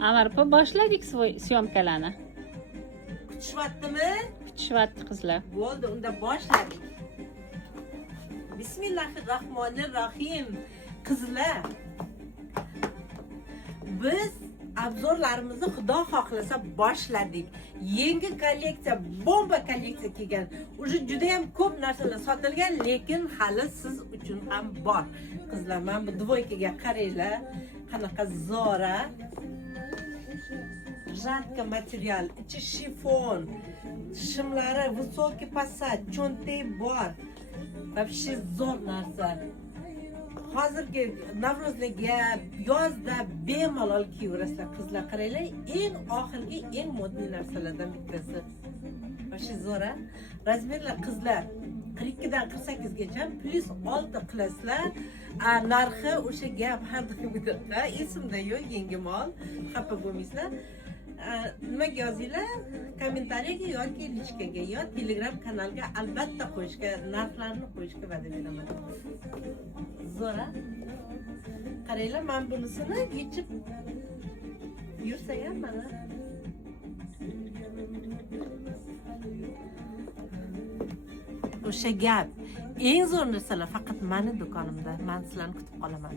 Amarpa boshladik syomkalarni. Kutishyaptimi? Kutishyapti qizlar. Bo'ldi, unda boshladik. Bismillahirrohmanirrohim. Qizlar, biz obzorlarimizni xudo xohlasa boshladik. Yangi kolleksiya, bomba kolleksiya kelgan. Уже juda ham ko'p narsalar sotilgan, lekin hali siz uchun ham bor. Qizlar, men bu dvoykaga qaranglar. Qanaqa zora. Жадка material, ichi shifon, shimlari высокий посад, cho'ntak bor. Вообще zo'r narsa. Hozirgi Navro'zlarga yozda bemalol kiyaverasizlar qizlar, qaranglar, eng oxirgi eng modniy narsalardan bittasi. Вообще zo'r. Razmerlar qizlar 42 dan 48 gacha plus 6 qilasizlar. Narxi o'sha gap har doimda esimda yo'q, yangi mol, xafa bo'lmaysizlar. Nimaga yozinglar? Kommentariyaga yoki lichkaga yo Telegram kanalga albatta qo'yishga, narxlarni qo'yishga va'da beraman. Zo'ra. Qaranglar, men bunisini yechib yursa ham mana. O'sha gap. Eng zo'r narsalar faqat meni do'konimda. Men sizlarni kutib qolaman.